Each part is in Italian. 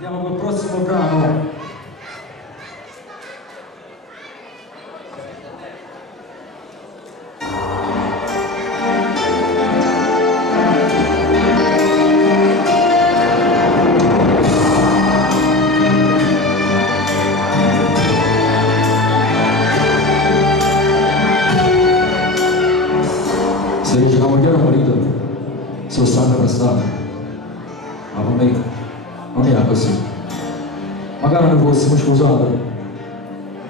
Andiamo col prossimo brano. Se dice una moglie marito sono stanno per stare, ma per me non è così. Magari noi fossimo scusati,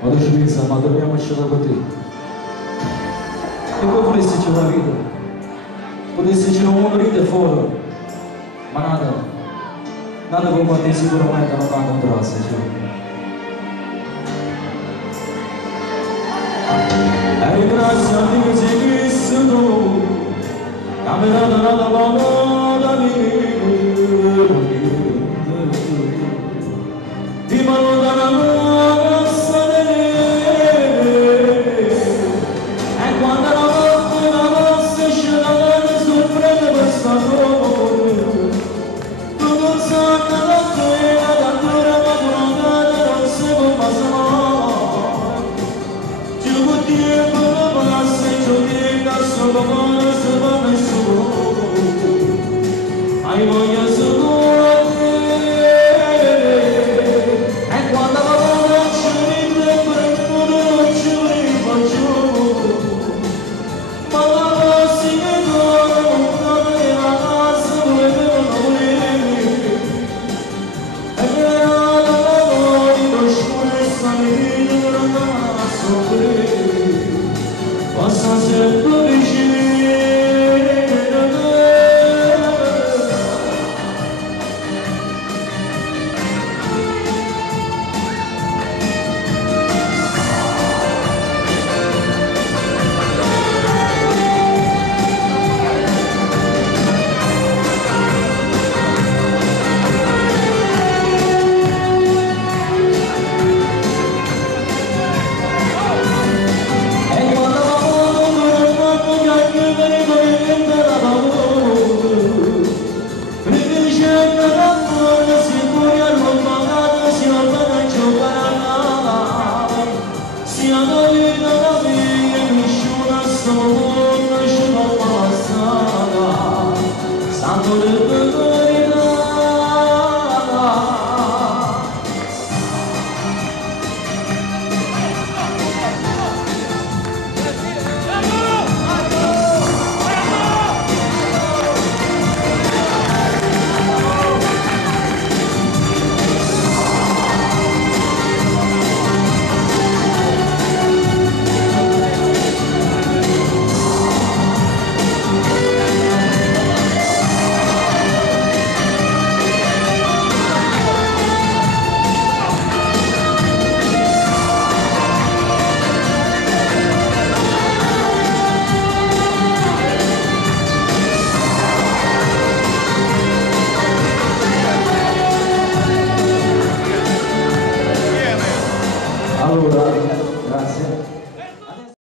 ma tu ci pensi, ma dobbiamo uscire con te. E poi volessi c'è una vita, potessi c'è un marito fuori, ma nada come te sicuramente non va contro se c'è. E ringrazio a Dio se Cristo tu, camminato nella mano.